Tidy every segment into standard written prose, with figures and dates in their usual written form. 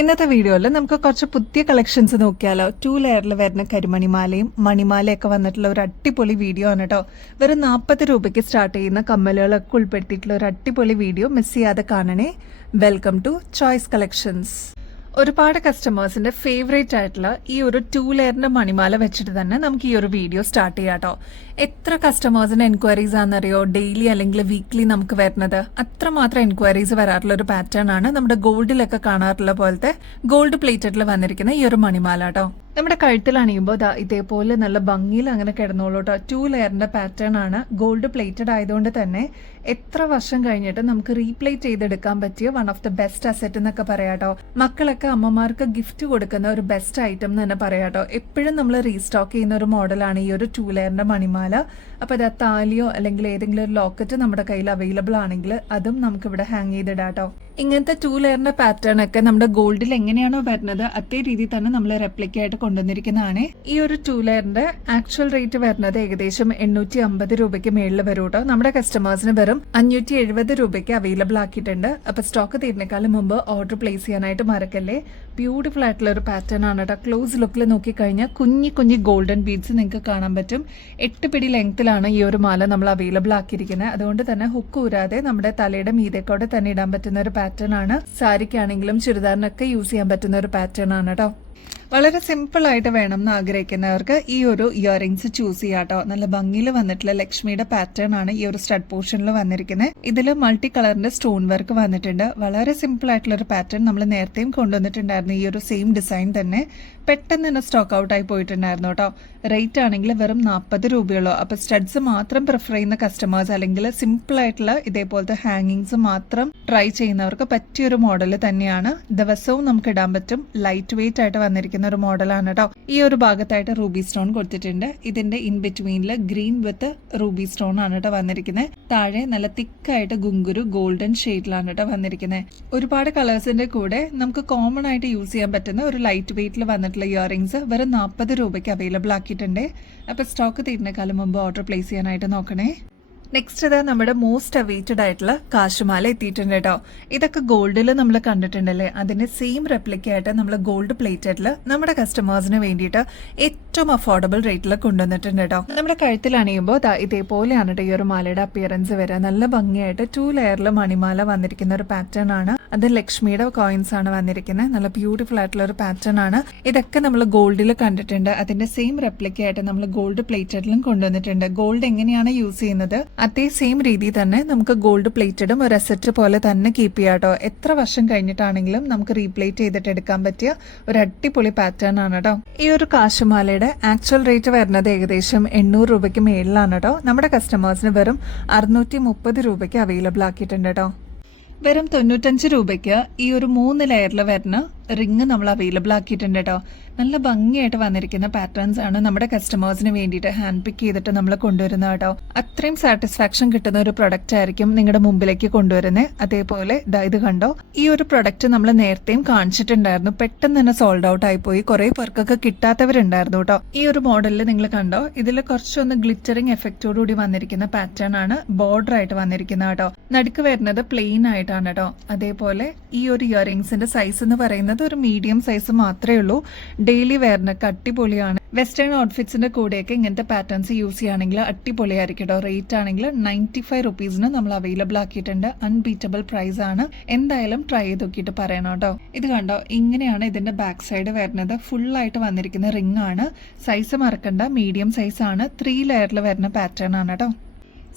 ഇന്നത്തെ വീഡിയോയിൽ നമുക്ക് കുറച്ച് പുതിയ കളക്ഷൻസ് നോക്കിയാലോ. 2 ലെയറിൽ വരുന്ന കരിമണിമാലയും മണിമാലയൊക്കെ വന്നിട്ടുള്ള ഒരു അടിപൊളി വീഡിയോ ആണ് കേട്ടോ. വെറും 40 രൂപയ്ക്ക് സ്റ്റാർട്ട് ചെയ്യുന്ന കമ്മലുകളൊക്കെ ഉൾപ്പെടുത്തിയിട്ടുള്ള ഒരു അടിപൊളി വീഡിയോ മിസ് ചെയ്യാതെ കാണണേ. Welcome to Choice Collections. ഒരുപാട് കസ്റ്റമേഴ്സിന്റെ ഫേവറേറ്റ് ആയിട്ടുള്ള ഈ ഒരു 2 ലെയറിന്റെ മണിമാല വെച്ചിട്ട് തന്നെ നമുക്ക് ഈ ഒരു വീഡിയോ സ്റ്റാർട്ട് ചെയ്യാം കേട്ടോ. എത്ര കസ്റ്റമേഴ്സിന്റെ എൻക്വയറീസ് ആണെന്നറിയോ ഡെയിലി അല്ലെങ്കിൽ വീക്ക്ലി നമുക്ക് വരുന്നത്. അത്രമാത്രം എൻക്വയറീസ് വരാറുള്ള ഒരു പാറ്റേൺ ആണ് നമ്മുടെ ഗോൾഡിലൊക്കെ കാണാറുള്ള പോലത്തെ ഗോൾഡ് പ്ലേറ്റഡിൽ വന്നിരിക്കുന്ന ഈ ഒരു മണിമാല കേട്ടോ. നമ്മുടെ കഴുത്തിൽ അണിയുമ്പോൾ ഇതേപോലെ നല്ല ഭംഗിയിൽ അങ്ങനെ കിടന്നോളൂ കേട്ടോ. 2 ലെയറിന്റെ പാറ്റേൺ ആണ്, ഗോൾഡ് പ്ലേറ്റഡ് ആയതുകൊണ്ട് തന്നെ എത്ര വർഷം കഴിഞ്ഞിട്ട് നമുക്ക് റീപ്ലേറ്റ് ചെയ്തെടുക്കാൻ പറ്റിയ one of the best asset എന്നൊക്കെ പറയാട്ടോ. മക്കളൊക്കെ അമ്മമാർക്ക് ഗിഫ്റ്റ് കൊടുക്കുന്ന ഒരു ബെസ്റ്റ് ഐറ്റം എന്ന് തന്നെ പറയാട്ടോ. എപ്പോഴും നമ്മൾ റീസ്റ്റോക്ക് ചെയ്യുന്ന ഒരു മോഡലാണ് ഈ ഒരു 2 ലെയറിന്റെ മണിമാല. അപ്പൊ അത് താലിയോ അല്ലെങ്കിൽ ഏതെങ്കിലും ഒരു ലോക്കറ്റ് നമ്മുടെ കയ്യിൽ അവൈലബിൾ ആണെങ്കിൽ അതും നമുക്ക് ഇവിടെ ഹാങ് ചെയ്തിടാട്ടോ. ഇങ്ങനത്തെ 2 ലെയറിന്റെ പാറ്റേൺ ഒക്കെ നമ്മുടെ ഗോൾഡിൽ എങ്ങനെയാണോ വരുന്നത് അതേ രീതിയിൽ തന്നെ നമ്മൾ റെപ്ലിക്ക ആയിട്ട് കൊണ്ടുവന്നിരിക്കുന്നതാണ്. ഈ ഒരു 2 ലെയറിന്റെ ആക്ച്വൽ റേറ്റ് വരുന്നത് ഏകദേശം 850 രൂപയ്ക്ക് മേളിൽ വരും കേട്ടോ. നമ്മുടെ കസ്റ്റമേഴ്സിന് വെറും 570 രൂപയ്ക്ക് അവൈലബിൾ ആക്കിയിട്ടുണ്ട്. അപ്പൊ സ്റ്റോക്ക് തീരുന്നേക്കാളും മുമ്പ് ഓർഡർ പ്ലേസ് ചെയ്യാനായിട്ട് മറക്കല്ലേ. ബ്യൂട്ടിഫുൾ ആയിട്ടുള്ള ഒരു പാറ്റേൺ ആണ് കേട്ടോ. ക്ലോസ് ലുക്കിൽ നോക്കിക്കഴിഞ്ഞാൽ കുഞ്ഞി ഗോൾഡൻ ബീഡ്സ് നിങ്ങൾക്ക് കാണാൻ പറ്റും. 8 പിടി ലെങ്ത്തിലാണ് ഈ ഒരു മാല നമ്മൾ അവൈലബിൾ ആക്കിയിരിക്കുന്നത്. അതുകൊണ്ട് തന്നെ ഹുക്ക് ഊരാതെ നമ്മുടെ തലയുടെ മീതക്കോടെ തന്നെ ഇടാൻ പറ്റുന്ന ഒരു പാറ്റേൺ ആണ്. സാരിക്കാണെങ്കിലും ചുരിദാറിനൊക്കെ യൂസ് ചെയ്യാൻ പറ്റുന്ന ഒരു പാറ്റേൺ ആണ് കേട്ടോ. വളരെ സിമ്പിൾ ആയിട്ട് വേണം എന്ന് ആഗ്രഹിക്കുന്നവർക്ക് ഈ ഒരു ഇയറിംഗ്സ് ചൂസ് ചെയ്യാട്ടോ. നല്ല ഭംഗിയിൽ വന്നിട്ടുള്ള ലക്ഷ്മിയുടെ പാറ്റേൺ ആണ് ഈ ഒരു സ്റ്റഡ് പോർഷനിൽ വന്നിരിക്കുന്നത്. ഇതിൽ മൾട്ടി കളറിന്റെ സ്റ്റോൺ വർക്ക് വന്നിട്ടുണ്ട്. വളരെ സിമ്പിൾ ആയിട്ടുള്ള ഒരു പാറ്റേൺ നമ്മൾ നേരത്തെയും കൊണ്ടുവന്നിട്ടുണ്ടായിരുന്നു. ഈ ഒരു സെയിം ഡിസൈൻ തന്നെ പെട്ടെന്ന് തന്നെ സ്റ്റോക്ക് ഔട്ട് ആയി പോയിട്ടുണ്ടായിരുന്നു കേട്ടോ. റേറ്റ് ആണെങ്കിൽ വെറും 40 രൂപയുള്ളൂ. അപ്പൊ സ്റ്റഡ്സ് മാത്രം പ്രിഫർ ചെയ്യുന്ന കസ്റ്റമേഴ്സ് അല്ലെങ്കിൽ സിമ്പിൾ ആയിട്ടുള്ള ഇതേപോലത്തെ ഹാങ്ങിങ്സ് മാത്രം ട്രൈ ചെയ്യുന്നവർക്ക് പറ്റിയൊരു മോഡൽ തന്നെയാണ്. ദിവസവും നമുക്ക് ഇടാൻ പറ്റും. ലൈറ്റ് വെയിറ്റ് ആയിട്ട് വന്നിരിക്കുന്ന ഒരു മോഡലാണ് കേട്ടോ. ഈ ഒരു ഭാഗത്തായിട്ട് റൂബി സ്റ്റോൺ കൊടുത്തിട്ടുണ്ട്. ഇതിന്റെ ഇൻ ബിറ്റ്വീനിൽ ഗ്രീൻ വിത്ത് റൂബി സ്റ്റോൺ ആണ് കേട്ടോ വന്നിരിക്കുന്നത്. താഴെ നല്ല തിക്കായിട്ട് ഗുങ്കുരു ഗോൾഡൻ ഷെയ്ഡിലാണ് കേട്ടോ വന്നിരിക്കുന്നത്. ഒരുപാട് കളേഴ്സിന്റെ കൂടെ നമുക്ക് കോമൺ ആയിട്ട് യൂസ് ചെയ്യാൻ പറ്റുന്ന ഒരു ലൈറ്റ് വെയിറ്റിൽ വന്നിട്ടുള്ള ഇയറിംഗ്സ് വെറും 40 രൂപയ്ക്ക് അവൈലബിൾ ആക്കിയിട്ടുണ്ട്. അപ്പൊ സ്റ്റോക്ക് തീരുന്നേക്കാളും മുമ്പ് ഓർഡർ പ്ലേസ് ചെയ്യാനായിട്ട് നോക്കണേ. നെക്സ്റ്റ് ഇത് നമ്മുടെ മോസ്റ്റ് അവൈറ്റഡ് ആയിട്ടുള്ള കാശുമാല എത്തിയിട്ടുണ്ട് കേട്ടോ. ഇതൊക്കെ ഗോൾഡിൽ നമ്മൾ കണ്ടിട്ടുണ്ടല്ലേ, അതിന്റെ സെയിം റെപ്ലിക്ക ആയിട്ട് നമ്മൾ ഗോൾഡ് പ്ലേറ്റഡിൽ നമ്മുടെ കസ്റ്റമേഴ്സിന് വേണ്ടിയിട്ട് ഏറ്റവും അഫോർഡബിൾ റേറ്റിൽ കൊണ്ടുവന്നിട്ടുണ്ട് കേട്ടോ. നമ്മുടെ കഴുത്തിൽ അണിയുമ്പോൾ ഇതേപോലെയാണ് ഈ ഒരു മാലയുടെ അപ്പിയറൻസ് വരിക. നല്ല ഭംഗിയായിട്ട് 2 ലെയറിൽ മണിമാല വന്നിരിക്കുന്ന ഒരു പാറ്റേൺ ആണ്. അത് ലക്ഷ്മിയുടെ കോയിൻസ് ആണ് വന്നിരിക്കുന്നത്. നല്ല ബ്യൂട്ടിഫുൾ ആയിട്ടുള്ള ഒരു പാറ്റേൺ ആണ്. ഇതൊക്കെ നമ്മൾ ഗോൾഡിൽ കണ്ടിട്ടുണ്ട്. അതിന്റെ സെയിം റെപ്ലിക്ക ആയിട്ട് നമ്മൾ ഗോൾഡ് പ്ലേറ്റഡിലും കൊണ്ടുവന്നിട്ടുണ്ട്. ഗോൾഡ് എങ്ങനെയാണ് യൂസ് ചെയ്യുന്നത് അതേ സെയിം രീതിയിൽ തന്നെ നമുക്ക് ഗോൾഡ് പ്ലേറ്റഡും ഒരു അസെറ്റ് പോലെ തന്നെ കീപ്പ് ചെയ്യാം കേട്ടോ. എത്ര വർഷം കഴിഞ്ഞിട്ടാണെങ്കിലും നമുക്ക് റീപ്ലേറ്റ് ചെയ്തിട്ട് എടുക്കാൻ പറ്റിയ ഒരു അടിപൊളി പാറ്റേൺ ആണ് കേട്ടോ. ഈ ഒരു കാശുമാലയുടെ ആക്ച്വൽ റേറ്റ് വരുന്നത് ഏകദേശം 800 രൂപയ്ക്ക് മേളിലാണ് കേട്ടോ. നമ്മുടെ കസ്റ്റമേഴ്സിന് വെറും 630 രൂപയ്ക്ക് അവൈലബിൾ ആക്കിയിട്ടുണ്ട് കേട്ടോ. വെറും 95 രൂപയ്ക്ക് ഈ ഒരു 3 ലെയറിൽ വരുന്ന റിങ് നമ്മൾ അവൈലബിൾ ആക്കിയിട്ടുണ്ട് കേട്ടോ. നല്ല ഭംഗിയായിട്ട് വന്നിരിക്കുന്ന പാറ്റേൺസ് ആണ് നമ്മുടെ കസ്റ്റമേഴ്സിന് വേണ്ടിയിട്ട് ഹാൻഡ് പിക്ക് ചെയ്തിട്ട് നമ്മൾ കൊണ്ടുവരുന്നത് കേട്ടോ. അത്രയും സാറ്റിസ്ഫാക്ഷൻ കിട്ടുന്ന ഒരു പ്രൊഡക്റ്റ് ആയിരിക്കും നിങ്ങളുടെ മുമ്പിലേക്ക് കൊണ്ടുവരുന്നത്. അതേപോലെ ഇത് കണ്ടോ, ഈ ഒരു പ്രൊഡക്റ്റ് നമ്മൾ നേരത്തെയും കാണിച്ചിട്ടുണ്ടായിരുന്നു. പെട്ടെന്ന് തന്നെ സോൾഡ് ഔട്ട് ആയി പോയി. കുറെ പേർക്കൊക്കെ കിട്ടാത്തവരുണ്ടായിരുന്നു കേട്ടോ. ഈ ഒരു മോഡലിൽ നിങ്ങൾ കണ്ടോ, ഇതിൽ കുറച്ചൊന്ന് ഗ്ലിറ്ററിംഗ് എഫക്റ്റോടുകൂടി വന്നിരിക്കുന്ന പാറ്റേൺ ആണ് ബോർഡർ ആയിട്ട് വന്നിരിക്കുന്നത് കേട്ടോ. നടുക്ക് വരുന്നത് പ്ലെയിൻ ആയിട്ടാണ് കേട്ടോ. അതേപോലെ ഈ ഒരു ഇയറിംഗ്സിന്റെ സൈസ് എന്ന് പറയുന്നത് ഒരു മീഡിയം സൈസ് മാത്രമേ ഉള്ളൂ. ഡെയിലി വെയറിനൊക്കെ അടിപൊളിയാണ്. വെസ്റ്റേൺ ഔട്ട്ഫിറ്റ്സിന്റെ കൂടെയൊക്കെ ഇങ്ങനത്തെ പാറ്റേൺസ് യൂസ് ചെയ്യുകയാണെങ്കിൽ അടിപൊളിയായിരിക്കും കേട്ടോ. റേറ്റ് ആണെങ്കിൽ 95 റുപ്പീസിന് നമ്മൾ അവൈലബിൾ ആക്കിയിട്ടുണ്ട്. അൺബീറ്റബിൾ പ്രൈസ് ആണ്. എന്തായാലും ട്രൈ ചെയ്ത് നോക്കിയിട്ട് പറയണം കേട്ടോ. ഇത് കണ്ടോ, ഇങ്ങനെയാണ് ഇതിന്റെ ബാക്ക് സൈഡ് വരുന്നത്. ഫുൾ ആയിട്ട് വന്നിരിക്കുന്ന റിംഗ് ആണ്. സൈസ് മറക്കണ്ട, മീഡിയം സൈസ് ആണ്. 3 ലെയറിൽ വരുന്ന പാറ്റേൺ ആണ് കേട്ടോ.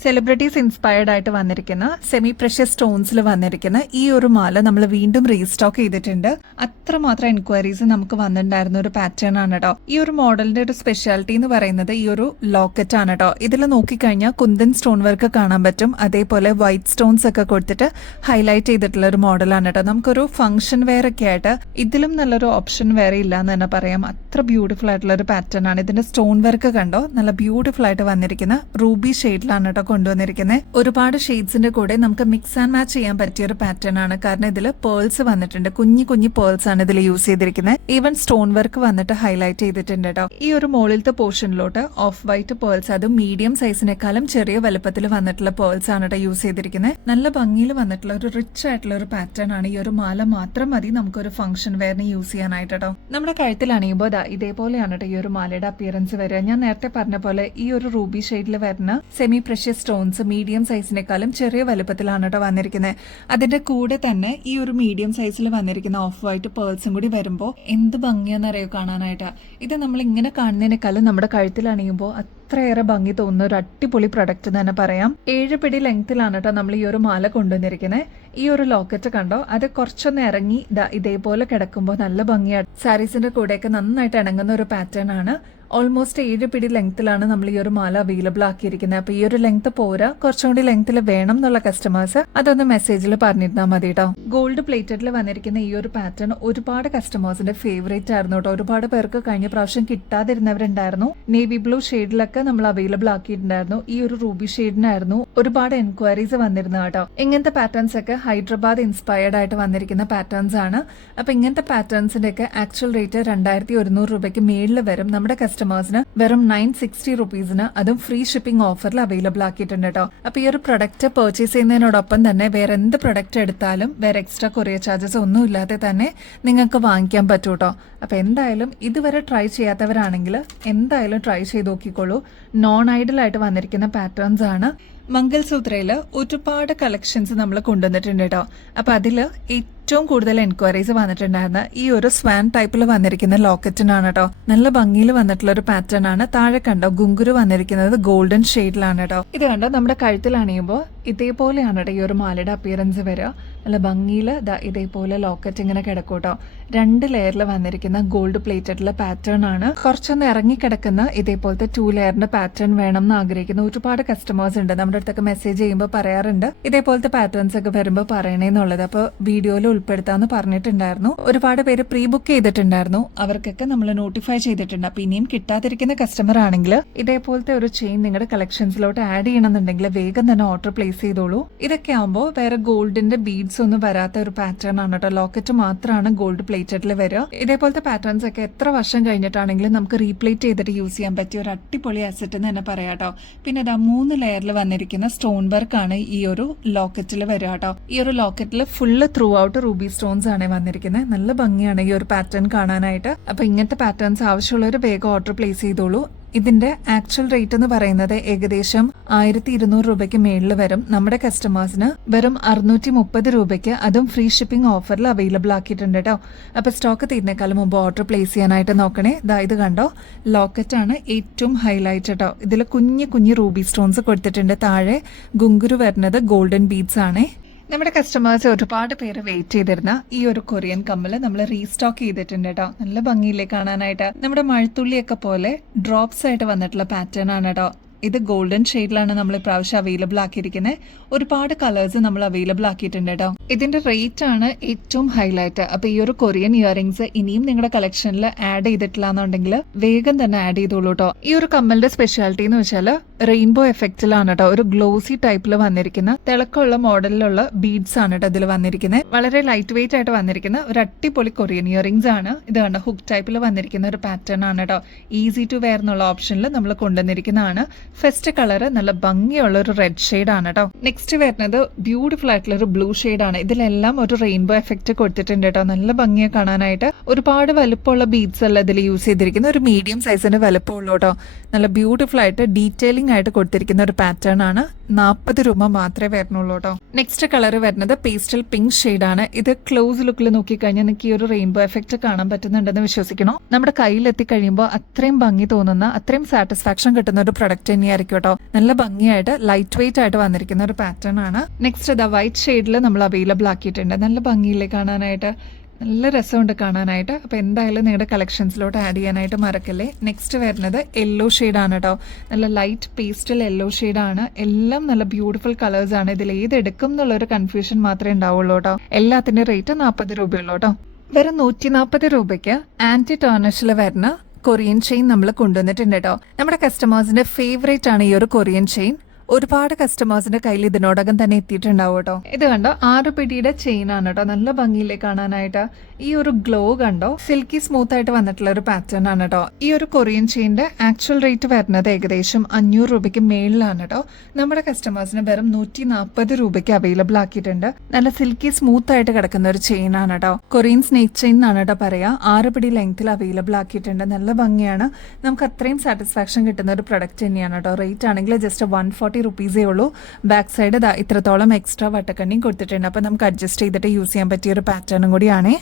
സെലിബ്രിറ്റീസ് ഇൻസ്പയർഡ് ആയിട്ട് വന്നിരിക്കുന്ന സെമി പ്രഷ്യസ് സ്റ്റോൺസിൽ വന്നിരിക്കുന്ന ഈ ഒരു മാല നമ്മൾ വീണ്ടും റീസ്റ്റോക്ക് ചെയ്തിട്ടുണ്ട്. അത്രമാത്രം എൻക്വയറീസ് നമുക്ക് വന്നിട്ടുണ്ടായിരുന്ന ഒരു പാറ്റേൺ ആണ് കേട്ടോ. ഈ ഒരു മോഡലിന്റെ ഒരു സ്പെഷ്യാലിറ്റി എന്ന് പറയുന്നത് ഈ ഒരു ലോക്കറ്റ് ആണ് കേട്ടോ. ഇതിൽ നോക്കിക്കഴിഞ്ഞാൽ കുന്തൻ സ്റ്റോൺ വർക്ക് കാണാൻ പറ്റും. അതേപോലെ വൈറ്റ് സ്റ്റോൺസ് ഒക്കെ കൊടുത്തിട്ട് ഹൈലൈറ്റ് ചെയ്തിട്ടുള്ള ഒരു മോഡലാണ് കേട്ടോ. നമുക്കൊരു ഫംഗ്ഷൻ വെയർ ഒക്കെ ആയിട്ട് ഇതിലും നല്ലൊരു ഓപ്ഷൻ വേറെ ഇല്ല എന്ന് തന്നെ പറയാം. അത്ര ബ്യൂട്ടിഫുൾ ആയിട്ടുള്ള ഒരു പാറ്റേൺ ആണ്. ഇതിന്റെ സ്റ്റോൺ വർക്ക് കണ്ടോ, നല്ല ബ്യൂട്ടിഫുൾ ആയിട്ട് വന്നിരിക്കുന്ന റൂബി ഷെയ്ഡിലാണ് കേട്ടോ കൊണ്ടുവന്നിരിക്കുന്നത്. ഒരുപാട് ഷെയ്ഡ്സിന്റെ കൂടെ നമുക്ക് മിക്സ് ആൻഡ് മാച്ച് ചെയ്യാൻ പറ്റിയ ഒരു പാറ്റേൺ ആണ്. കാരണം ഇതിൽ പേൾസ് വന്നിട്ടുണ്ട്, കുഞ്ഞു കുഞ്ഞു പേൾസ് ആണ് ഇതിൽ യൂസ് ചെയ്തിരിക്കുന്നത്. ഈവൻ സ്റ്റോൺ വർക്ക് വന്നിട്ട് ഹൈലൈറ്റ് ചെയ്തിട്ടുണ്ട് കേട്ടോ. ഈ ഒരു മുകളിലത്തെ പോർഷനിലോട്ട് ഓഫ് വൈറ്റ് പേൾസ്, അതും മീഡിയം സൈസിനേക്കാളും ചെറിയ വലുപ്പത്തിൽ വന്നിട്ടുള്ള പേൾസ് ആണ് കേട്ടോ യൂസ് ചെയ്തിരിക്കുന്നത്. നല്ല ഭംഗിയിൽ വന്നിട്ടുള്ള ഒരു റിച്ച് ആയിട്ടുള്ള ഒരു പാറ്റേൺ ആണ്. ഈ ഒരു മാല മാത്രം മതി നമുക്കൊരു ഫംഗ്ഷൻ വെയറിന് യൂസ് ചെയ്യാനായിട്ട് കേട്ടോ. നമ്മുടെ കഴുത്തിലാണിയുമ്പോൾ ഇതേപോലെയാണ് കേട്ടോ ഈ ഒരു മാലയുടെ അപ്പിയറൻസ് വരിക. ഞാൻ നേരത്തെ പറഞ്ഞ പോലെ ഈ ഒരു റൂബി ഷെയ്ഡിൽ വരുന്ന സെമി പ്രഷ്യസ് സ്റ്റോൺസ് മീഡിയം സൈസിനേക്കാളും ചെറിയ വലുപ്പത്തിലാണ് കേട്ടോ വന്നിരിക്കുന്നത്. അതിന്റെ കൂടെ തന്നെ ഈ ഒരു മീഡിയം സൈസിൽ വന്നിരിക്കുന്ന ഓഫ് വൈറ്റ് പേൾസും കൂടി വരുമ്പോൾ എന്ത് ഭംഗിയാണെന്നറിയോ കാണാനായിട്ട്. ഇത് നമ്മൾ ഇങ്ങനെ കാണുന്നതിനേക്കാളും നമ്മുടെ കഴുത്തിലണിയുമ്പോൾ അത്രയേറെ ഭംഗി തോന്നുന്ന ഒരു അടിപൊളി പ്രൊഡക്റ്റ് തന്നെ പറയാം. 7 പിടി ലെങ്ത്തിലാണ് കേട്ടോ നമ്മൾ ഈ ഒരു മാല കൊണ്ടുവന്നിരിക്കുന്നത്. ഈ ഒരു ലോക്കറ്റ് കണ്ടോ, അത് കുറച്ചൊന്ന് ഇറങ്ങി ഇതേപോലെ കിടക്കുമ്പോൾ നല്ല ഭംഗിയാണ്. സാരീസിന്റെ കൂടെയൊക്കെ നന്നായിട്ട് ഇണങ്ങുന്ന ഒരു പാറ്റേൺ ആണ്. ഓൾമോസ്റ്റ് 7 പിടി ലെങ്ത്തിലാണ് നമ്മൾ ഈ ഒരു മാല അവൈലബിൾ ആക്കിയിരിക്കുന്നത്. അപ്പൊ ഈ ഒരു ലെങ്ത് പോരാ, കുറച്ചും കൂടി ലെങ്ത്തിൽ വേണം എന്നുള്ള കസ്റ്റമേഴ്സ് അതൊന്ന് മെസ്സേജിൽ പറഞ്ഞിരുന്നാൽ മതി കേട്ടോ. ഗോൾഡ് പ്ലേറ്റഡിൽ വന്നിരിക്കുന്ന ഈ ഒരു പാറ്റേൺ ഒരുപാട് കസ്റ്റമേഴ്സിന്റെ ഫേവറേറ്റ് ആയിരുന്നു കേട്ടോ. ഒരുപാട് പേർക്ക് കഴിഞ്ഞ പ്രാവശ്യം കിട്ടാതിരുന്നവരുണ്ടായിരുന്നു. നേവി ബ്ലൂ ഷെയ്ഡിലൊക്കെ നമ്മൾ അവൈലബിൾ ആക്കിയിട്ടുണ്ടായിരുന്നു. ഈ ഒരു റൂബി ഷെയ്ഡിനായിരുന്നു ഒരുപാട് എൻക്വയറീസ് വന്നിരുന്നത് കേട്ടോ. ഇങ്ങനത്തെ പാറ്റേൺസ് ഒക്കെ ഹൈദരാബാദ് ഇൻസ്പയർഡ് ആയിട്ട് വന്നിരിക്കുന്ന പാറ്റേൺസ് ആണ്. അപ്പൊ ഇങ്ങനത്തെ പാറ്റേൺസിന്റെ ഒക്കെ ആക്ച്വൽ റേറ്റ് 2100 രൂപയ്ക്ക് മേളിൽ വരും. നമ്മുടെ കസ്റ്റമേഴ്സിന് വെറും 960 റുപ്പീസിന്, അതും ഫ്രീ ഷിപ്പിംഗ് ഓഫറിൽ അവൈലബിൾ ആക്കിയിട്ടുണ്ട് കേട്ടോ. അപ്പൊ ഈ ഒരു പ്രൊഡക്റ്റ് പർച്ചേസ് ചെയ്യുന്നതിനോടൊപ്പം തന്നെ വേറെ എന്ത് പ്രൊഡക്റ്റ് എടുത്താലും വേറെ എക്സ്ട്രാ കൊറിയർ ചാർജസ് ഒന്നും ഇല്ലാതെ തന്നെ നിങ്ങൾക്ക് വാങ്ങിക്കാൻ പറ്റൂ കേട്ടോ. അപ്പൊ എന്തായാലും ഇതുവരെ ട്രൈ ചെയ്യാത്തവരാണെങ്കിൽ എന്തായാലും ട്രൈ ചെയ്ത് നോക്കിക്കോളൂ. നോൺ ഐഡൽ ആയിട്ട് വന്നിരിക്കുന്ന പാറ്റേൺസ് ആണ്. മംഗൾസൂത്രയില് ഒരുപാട് കളക്ഷൻസ് നമ്മൾ കൊണ്ടുവന്നിട്ടുണ്ട് കേട്ടോ. അപ്പൊ അതില് ഏറ്റവും കൂടുതൽ എൻക്വയറീസ് വന്നിട്ടുണ്ടായിരുന്ന ഈ ഒരു സ്വാൻ ടൈപ്പിൽ വന്നിരിക്കുന്ന ലോക്കറ്റിനാണ് കേട്ടോ. നല്ല ഭംഗിയിൽ വന്നിട്ടുള്ള ഒരു പാറ്റേൺ ആണ്. താഴെ കണ്ടോ ഗുങ്കുരു വന്നിരിക്കുന്നത് ഗോൾഡൻ ഷെയ്ഡിലാണ് കേട്ടോ. ഇത് കണ്ടോ നമ്മുടെ കഴുത്തിൽ അണിയുമ്പോൾ ഇതേപോലെയാണ് കേട്ടോ ഈ ഒരു മാലയുടെ അപ്പിയറൻസ് വരിക. നല്ല ഭംഗിയിൽ ഇതേപോലെ ലോക്കറ്റ് ഇങ്ങനെ കിടക്കും കേട്ടോ. 2 ലെയറിൽ വന്നിരിക്കുന്ന ഗോൾഡ് പ്ലേറ്റഡിലെ പാറ്റേൺ ആണ്. കുറച്ചൊന്ന് ഇറങ്ങിക്കിടക്കുന്ന ഇതേപോലത്തെ 2 ലെയറിന്റെ പാറ്റേൺ വേണം എന്ന് ആഗ്രഹിക്കുന്ന ഒരുപാട് കസ്റ്റമേഴ്സ് ഉണ്ട്. നമ്മുടെ അടുത്തൊക്കെ മെസ്സേജ് ചെയ്യുമ്പോൾ പറയാറുണ്ട് ഇതേപോലത്തെ പാറ്റേൺസ് ഒക്കെ വരുമ്പോൾ പറയണേന്നുള്ളത്. അപ്പൊ വീഡിയോയിൽ ഉൾപ്പെടുത്താന്ന് പറഞ്ഞിട്ടുണ്ടായിരുന്നു. ഒരുപാട് പേര് പ്രീ ബുക്ക് ചെയ്തിട്ടുണ്ടായിരുന്നു. അവർക്കൊക്കെ നമ്മൾ നോട്ടിഫൈ ചെയ്തിട്ടുണ്ട്. അപ്പൊ ഇനിയും കിട്ടാതിരിക്കുന്ന കസ്റ്റമർ ആണെങ്കിൽ ഇതേപോലത്തെ ഒരു ചെയിൻ നിങ്ങളുടെ കളക്ഷൻസിലോട്ട് ആഡ് ചെയ്യണമെന്നുണ്ടെങ്കിൽ വേഗം തന്നെ ഓർഡർ പ്ലേസ് ചെയ്തോളൂ. ഇതൊക്കെ ആകുമ്പോൾ വേറെ ഗോൾഡിന്റെ ബീഡ്സ് ഒന്നും വരാത്ത ഒരു പാറ്റേൺ ആണ് കേട്ടോ. ലോക്കറ്റ് മാത്രമാണ് ഗോൾഡ് പ്ലേറ്റഡിൽ വരിക. ഇതേപോലത്തെ പാറ്റേൺസ് ഒക്കെ എത്ര വർഷം കഴിഞ്ഞിട്ടാണെങ്കിലും നമുക്ക് റീപ്ലേറ്റ് ചെയ്തിട്ട് യൂസ് ചെയ്യാൻ പറ്റിയ ഒരു അടിപൊളി അസറ്റ് എന്ന് തന്നെ പറയാം കേട്ടോ. പിന്നെ 3 ലെയറിൽ വന്നിരിക്കുന്ന സ്റ്റോൺ വർക്ക് ആണ് ഈ ഒരു ലോക്കറ്റിൽ വരിക കേട്ടോ. ഈ ഒരു ലോക്കറ്റിൽ full throughout ruby stones ആണ് വന്നിരിക്കുന്നത്. നല്ല ഭംഗിയാണ് ഈ ഒരു പാറ്റേൺ കാണാനായിട്ട്. അപ്പൊ ഇങ്ങനത്തെ പാറ്റേൺസ് ആവശ്യമുള്ളവർ വേഗം ഓർഡർ പ്ലേസ് ചെയ്തോളൂ. ഇതിന്റെ ആക്ച്വൽ റേറ്റ് എന്ന് പറയുന്നത് ഏകദേശം 1200 രൂപയ്ക്ക് മേളിൽ വരും. നമ്മുടെ കസ്റ്റമേഴ്സിന് വെറും 630 രൂപയ്ക്ക്, അതും ഫ്രീ ഷിപ്പിംഗ് ഓഫറിൽ അവൈലബിൾ ആക്കിയിട്ടുണ്ട് കേട്ടോ. അപ്പൊ സ്റ്റോക്ക് തീരുന്നേക്കാളും മുമ്പ് ഓർഡർ പ്ലേസ് ചെയ്യാനായിട്ട് നോക്കണേ. ഇത് കണ്ടോ, ലോക്കറ്റ് ആണ് ഏറ്റവും ഹൈലൈറ്റ് കേട്ടോ. ഇതിൽ കുഞ്ഞു കുഞ്ഞു റൂബി സ്റ്റോൺസ് കൊടുത്തിട്ടുണ്ട്. താഴെ ഗുങ്കുരു വരുന്നത് ഗോൾഡൻ ബീഡ്സ് ആണേ. നമ്മുടെ കസ്റ്റമേഴ്സ് ഒരുപാട് പേര് വെയിറ്റ് ചെയ്തിരുന്ന ഈ ഒരു കൊറിയൻ കമ്മല് നമ്മൾ റീസ്റ്റോക്ക് ചെയ്തിട്ടുണ്ട് കേട്ടോ. നല്ല ഭംഗിയില്ലേ കാണാനായിട്ട്. നമ്മുടെ മഴത്തുള്ളിയൊക്കെ പോലെ ഡ്രോപ്സ് ആയിട്ട് വന്നിട്ടുള്ള പാറ്റേൺ ആണ് കേട്ടോ. ഇത് ഗോൾഡൻ ഷെയ്ഡിലാണ് നമ്മൾ ഇപ്രാവശ്യം അവൈലബിൾ ആക്കിയിരിക്കുന്നത്. ഒരുപാട് കളേഴ്സ് നമ്മൾ അവൈലബിൾ ആക്കിയിട്ടുണ്ട് കേട്ടോ. ഇതിന്റെ റേറ്റ് ആണ് ഏറ്റവും ഹൈലൈറ്റ്. അപ്പൊ ഈ ഒരു കൊറിയൻ ഇയറിംഗ്സ് ഇനിയും നിങ്ങളുടെ കളക്ഷനിൽ ആഡ് ചെയ്തിട്ടില്ല എന്നുണ്ടെങ്കിൽ വേഗം തന്നെ ആഡ് ചെയ്തോളൂ കേട്ടോ. ഈ ഒരു കമ്മലിന്റെ സ്പെഷ്യാലിറ്റി എന്ന് വെച്ചാൽ റെയിൻബോ എഫക്റ്റിലാണ് കേട്ടോ. ഒരു ഗ്ലോസി ടൈപ്പിൽ വന്നിരിക്കുന്ന തിളക്കമുള്ള മോഡലിലുള്ള ബീഡ്സ് ആണ് കേട്ടോ ഇതിൽ വന്നിരിക്കുന്നത്. വളരെ ലൈറ്റ് വെയിറ്റ് ആയിട്ട് വന്നിരിക്കുന്ന ഒരു അടിപൊളി കൊറിയൻ ഇയറിംഗ്സ് ആണ്. ഇത് കണ്ടോ, ഹുക്ക് ടൈപ്പിൽ വന്നിരിക്കുന്ന ഒരു പാറ്റേൺ ആണ് കേട്ടോ. ഈസി ടു വെയർ എന്നുള്ള ഓപ്ഷനിൽ നമ്മൾ കൊണ്ടുവന്നിരിക്കുന്നതാണ്. ഫസ്റ്റ് കളർ നല്ല ഭംഗിയുള്ള ഒരു റെഡ് ഷെയ്ഡ് ആണ് കേട്ടോ. നെക്സ്റ്റ് വരുന്നത് ബ്യൂട്ടിഫുൾ ആയിട്ടുള്ള ഒരു ബ്ലൂ ഷെയ്ഡ് ആണ്. ഇതിലെല്ലാം ഒരു റെയിൻബോ എഫക്ട് കൊടുത്തിട്ടുണ്ട് കേട്ടോ. നല്ല ഭംഗിയെ കാണാനായിട്ട്. ഒരുപാട് വലുപ്പമുള്ള ബീഡ്സ് അല്ല ഇതിൽ യൂസ് ചെയ്തിരിക്കുന്ന, ഒരു മീഡിയം സൈസിന്റെ വലുപ്പമുള്ളൂ കേട്ടോ. നല്ല ബ്യൂട്ടിഫുൾ ആയിട്ട് ഡീറ്റെയിലിംഗ് ആയിട്ട് കൊടുത്തിരിക്കുന്ന ഒരു പാറ്റേൺ ആണ്. 40 രൂപ മാത്രമേ വരുന്നുള്ളൂ കേട്ടോ. നെക്സ്റ്റ് കളർ വരുന്നത് പേസ്റ്റൽ പിങ്ക് ഷെയ്ഡ് ആണ്. ഇത് ക്ലോസ് ലുക്കിൽ നോക്കിക്കഴിഞ്ഞാൽ നിങ്ങൾക്ക് ഈ ഒരു റെയിൻബോ എഫക്ട് കാണാൻ പറ്റുന്നുണ്ടെന്ന് വിശ്വസിക്കണോ. നമ്മുടെ കയ്യിൽ എത്തിക്കഴിയുമ്പോൾ അത്രയും ഭംഗി തോന്നുന്ന, അത്രയും സാറ്റിസ്ഫാക്ഷൻ കിട്ടുന്ന ഒരു പ്രൊഡക്റ്റ് തന്നെയായിരിക്കും കേട്ടോ. നല്ല ഭംഗിയായിട്ട് ലൈറ്റ് വെയിറ്റ് ആയിട്ട് വന്നിരിക്കുന്ന ഒരു പാറ്റേൺ ആണ്. നെക്സ്റ്റ് വൈറ്റ് ഷെയ്ഡിൽ നമ്മൾ അവൈലബിൾ ആക്കിയിട്ടുണ്ട്. നല്ല ഭംഗിയില്ലേ കാണാനായിട്ട്. നല്ല രസമുണ്ട് കാണാനായിട്ട്. അപ്പോൾ എന്തായാലും നിങ്ങളുടെ കളക്ഷൻസിലോട്ട് ആഡ് ചെയ്യാനായിട്ട് മറക്കല്ലേ. നെക്സ്റ്റ് വരുന്നത് യെല്ലോ ഷെയ്ഡാണ് കേട്ടോ. നല്ല ലൈറ്റ് പേസ്റ്റൽ യെല്ലോ ഷെയ്ഡാണ്. എല്ലാം നല്ല ബ്യൂട്ടിഫുൾ കളേഴ്സ് ആണ്. ഇതിൽ ഏതെടുക്കും എന്നുള്ളൊരു കൺഫ്യൂഷൻ മാത്രമേ ഉണ്ടാവുള്ളൂ കേട്ടോ. എല്ലാത്തിൻ്റെ റേറ്റ് 40 രൂപയുള്ളൂ കേട്ടോ. വെറും 140 രൂപയ്ക്ക് ആന്റി ടേർണിഷിൽ വരുന്ന കൊറിയൻ ചെയിൻ നമ്മൾ കൊണ്ടുവന്നിട്ടുണ്ട് കേട്ടോ. നമ്മുടെ കസ്റ്റമേഴ്സിന്റെ ഫേവറേറ്റ് ആണ് ഈ ഒരു കൊറിയൻ ചെയിൻ. ഒരുപാട് കസ്റ്റമേഴ്സിന്റെ കയ്യിൽ ഇതിനോടകം തന്നെ എത്തിയിട്ടുണ്ടാവും കേട്ടോ. ഇത് കണ്ടോ 6 പിടിയുടെ ചെയിൻ ആണ് കേട്ടോ, നല്ല ഭംഗിയില്ലേ കാണാനായിട്ട്. ഈ ഒരു ഗ്ലോ കണ്ടോ, സിൽക്കി സ്മൂത്ത് ആയിട്ട് വന്നിട്ടുള്ള ഒരു പാറ്റേൺ ആണ് കേട്ടോ. ഈ ഒരു കൊറിയൻ ചെയിന്റെ ആക്ച്വൽ റേറ്റ് വരുന്നത് ഏകദേശം 500 രൂപയ്ക്ക് മേളിലാണ് കേട്ടോ. നമ്മുടെ കസ്റ്റമേഴ്സിന് വെറും 140 രൂപയ്ക്ക് അവൈലബിൾ ആക്കിയിട്ടുണ്ട്. നല്ല സിൽക്കി സ്മൂത്ത് ആയിട്ട് കിടക്കുന്ന ഒരു ചെയിൻ ആണ് കേട്ടോ. കൊറിയൻ സ്നേക്ക് ചെയിൻ എന്നാണ് കേട്ടോ പറയാ. 6 പിടി ലെങ്ത്തിൽ അവൈലബിൾ ആക്കിയിട്ടുണ്ട്. നല്ല ഭംഗിയാണ്, നമുക്ക് അത്രയും സാറ്റിസ്ഫാക്ഷൻ കിട്ടുന്ന ഒരു പ്രൊഡക്റ്റ് തന്നെയാണ് കേട്ടോ. റേറ്റ് ആണെങ്കിൽ ജസ്റ്റ് 140 റുപ്പീസേ ഉള്ളൂ. ബാക്ക് സൈഡ് ഇത്രത്തോളം എക്സ്ട്രാ വട്ടക്കണ്ണിയും കൊടുത്തിട്ടുണ്ട്. അപ്പോൾ നമുക്ക് അഡ്ജസ്റ്റ് ചെയ്തിട്ട് യൂസ് ചെയ്യാൻ പറ്റിയ ഒരു പാറ്റേണും കൂടിയാണേ.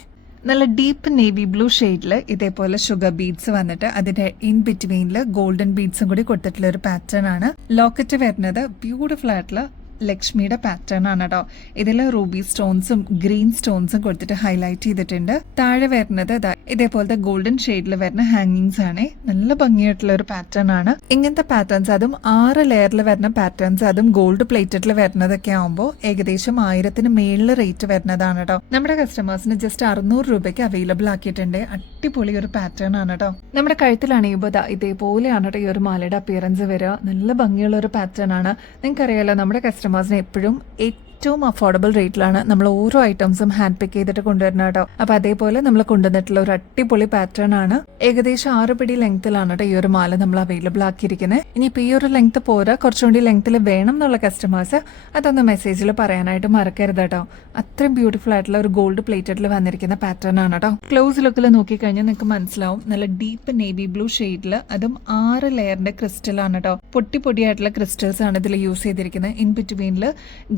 നല്ല ഡീപ്പ് നേവി ബ്ലൂ ഷെയ്ഡിൽ ഇതേപോലെ ഷുഗർ ബീഡ്സ് വന്നിട്ട് അതിന്റെ ഇൻ ബിറ്റ്വീനിൽ ഗോൾഡൻ ബീഡ്സും കൂടി കൊടുത്തിട്ടുള്ള ഒരു പാറ്റേൺ ആണ്. ലോക്കറ്റ് വരുന്നത് ബ്യൂട്ടിഫുൾ ആയിട്ടുള്ള ലക്ഷ്മിയുടെ പാറ്റേൺ ആണ് കേട്ടോ. ഇതിൽ റൂബി സ്റ്റോൺസും ഗ്രീൻ സ്റ്റോൺസും കൊടുത്തിട്ട് ഹൈലൈറ്റ് ചെയ്തിട്ടുണ്ട്. താഴെ വരുന്നത് ഇതേപോലത്തെ ഗോൾഡൻ ഷെയ്ഡിൽ വരുന്ന ഹാങ്ങിങ്സ് ആണ്. നല്ല ഭംഗിയായിട്ടുള്ള ഒരു പാറ്റേൺ ആണ്. ഇങ്ങനത്തെ പാറ്റേൺസ് അതും 6 ലെയറിൽ വരുന്ന പാറ്റേൺസ്, അതും ഗോൾഡ് പ്ലേറ്റഡിൽ വരുന്നതൊക്കെ ആകുമ്പോൾ ഏകദേശം 1000-ന് മേളിൽ റേറ്റ് വരുന്നതാണ് കേട്ടോ. നമ്മുടെ കസ്റ്റമേഴ്സിന് ജസ്റ്റ് 600 രൂപയ്ക്ക് അവൈലബിൾ ആക്കിയിട്ടുണ്ട്. അടിപൊളി ഒരു പാറ്റേൺ ആണ് കേട്ടോ. നമ്മുടെ കഴുത്തിലാണെങ്കിൽ ഇതേപോലെയാണ് കേട്ടോ ഈ ഒരു മാലയുടെ അപ്പിയറൻസ് വരിക. നല്ല ഭംഗിയുള്ള ഒരു പാറ്റേൺ ആണ്. നിങ്ങൾക്കറിയാലോ നമ്മുടെ കസ്റ്റമേഴ്സിന് എപ്പോഴും ഏറ്റവും അഫോർഡബിൾ റേറ്റിലാണ് നമ്മൾ ഓരോ ഐറ്റംസും ഹാൻഡ് പിക്ക് ചെയ്തിട്ട് കൊണ്ടുവരുന്നത് കേട്ടോ. അപ്പൊ അതേപോലെ നമ്മൾ കൊണ്ടുവന്നിട്ടുള്ള ഒരു അടിപൊളി പാറ്റേൺ ആണ്. ഏകദേശം 6 പിടി ലെങ്ത്തിലാണ് കേട്ടോ ഈ ഒരു മാല നമ്മൾ അവൈലബിൾ ആക്കിയിരിക്കുന്നത്. ഇനിയിപ്പോൾ ഈ ഒരു ലെങ്ത് പോരാ, കുറച്ചുകൂടി ലെങ്ത്തിൽ വേണം എന്നുള്ള കസ്റ്റമേഴ്സ് അതൊന്ന് മെസ്സേജിൽ പറയാനായിട്ട് മറക്കരുത് കേട്ടോ. അത്രയും ബ്യൂട്ടിഫുൾ ആയിട്ടുള്ള ഒരു ഗോൾഡ് പ്ലേറ്റഡിൽ വന്നിരിക്കുന്ന പാറ്റേൺ ആണ് കേട്ടോ. ക്ലോസ് ലുക്കിൽ നോക്കിക്കഴിഞ്ഞാൽ നിങ്ങൾക്ക് മനസ്സിലാവും. നല്ല ഡീപ്പ് നേവി ബ്ലൂ ഷെയ്ഡിൽ അതും 6 ലെയറിന്റെ ക്രിസ്റ്റൽ ആണ് കേട്ടോ. പൊട്ടിപ്പൊടിയായിട്ടുള്ള ക്രിസ്റ്റൽസ് ആണ് ഇതിൽ യൂസ് ചെയ്തിരിക്കുന്നത്. ഇൻ ബിറ്റ്വീനിൽ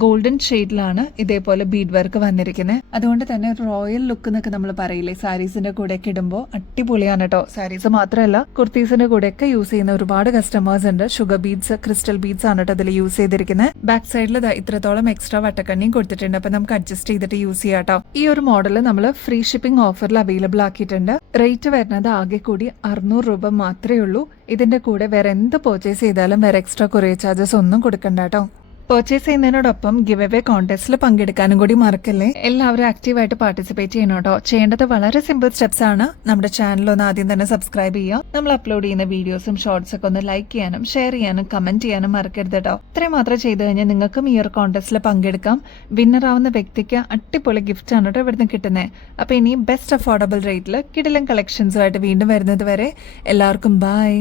ഗോൾഡൻ ഷെയ്ഡിലാണ് ഇതേപോലെ ബീഡ് വർക്ക് വന്നിരിക്കുന്നത്. അതുകൊണ്ട് തന്നെ ഒരു റോയൽ ലുക്ക് എന്നൊക്കെ നമ്മൾ പറയില്ലേ, സാരീസിന്റെ കൂടെ ഒക്കെ ഇടുമ്പോൾ അടിപൊളിയാണ് കേട്ടോ. സാരീസ് മാത്രമല്ല കുർത്തീസിന്റെ കൂടെ ഒക്കെ യൂസ് ചെയ്യുന്ന ഒരുപാട് കസ്റ്റമേഴ്സ് ഉണ്ട്. ഷുഗർ ബീഡ്സ്, ക്രിസ്റ്റൽ ബീഡ്സ് ആണ് കേട്ടോ ഇതിൽ യൂസ് ചെയ്തിരിക്കുന്നത്. ബാക്ക് സൈഡിൽ ഇത്രത്തോളം എക്സ്ട്രാ വട്ടക്കണ്ണിയും കൊടുത്തിട്ടുണ്ട്. അപ്പൊ നമുക്ക് അഡ്ജസ്റ്റ് ചെയ്തിട്ട് യൂസ് ചെയ്യാം കേട്ടോ. ഈ ഒരു മോഡൽ നമ്മൾ ഫ്രീ ഷിപ്പിംഗ് ഓഫറിൽ അവൈലബിൾ ആക്കിയിട്ടുണ്ട്. റേറ്റ് വരുന്നത് ആകെ കൂടി 600 രൂപ മാത്രമേ ഉള്ളൂ. ഇതിന്റെ കൂടെ വേറെ എന്ത് പർച്ചേസ് ചെയ്താലും വേറെ എക്സ്ട്രാ കൊറിയർ ചാർജസ് ഒന്നും കൊടുക്കണ്ട കേട്ടോ. പർച്ചേസ് ചെയ്യുന്നതിനോടൊപ്പം ഗിവ് അവേ കോൺടെസ്റ്റിൽ പങ്കെടുക്കാനും കൂടി മറക്കല്ലേ. എല്ലാവരും ആക്റ്റീവായിട്ട് പാർട്ടിസിപ്പേറ്റ് ചെയ്യണം കേട്ടോ. ചെയ്യേണ്ടത് വളരെ സിമ്പിൾ സ്റ്റെപ്സ് ആണ്. നമ്മുടെ ചാനൽ ഒന്ന് ആദ്യം തന്നെ സബ്സ്ക്രൈബ് ചെയ്യുക. നമ്മൾ അപ്ലോഡ് ചെയ്യുന്ന വീഡിയോസും ഷോർട്സ് ഒക്കെ ഒന്ന് ലൈക്ക് ചെയ്യാനും ഷെയർ ചെയ്യാനും കമന്റ് ചെയ്യാനും മറക്കരുത് കേട്ടോ. ഇത്രയും മാത്രം ചെയ്തു കഴിഞ്ഞാൽ നിങ്ങൾക്കും ഈ ഒരു കോൺടെസ്റ്റിൽ പങ്കെടുക്കാം. വിന്നർ ആവുന്ന വ്യക്തിക്ക് അടിപൊളി ഗിഫ്റ്റ് ആണ് കേട്ടോ ഇവിടുന്ന് കിട്ടുന്നത്. അപ്പൊ ഇനി ബെസ്റ്റ് അഫോർഡബിൾ റേറ്റിൽ കിടിലൻ കളക്ഷൻസുമായിട്ട് വീണ്ടും വരുന്നത് വരെ എല്ലാവർക്കും ബൈ.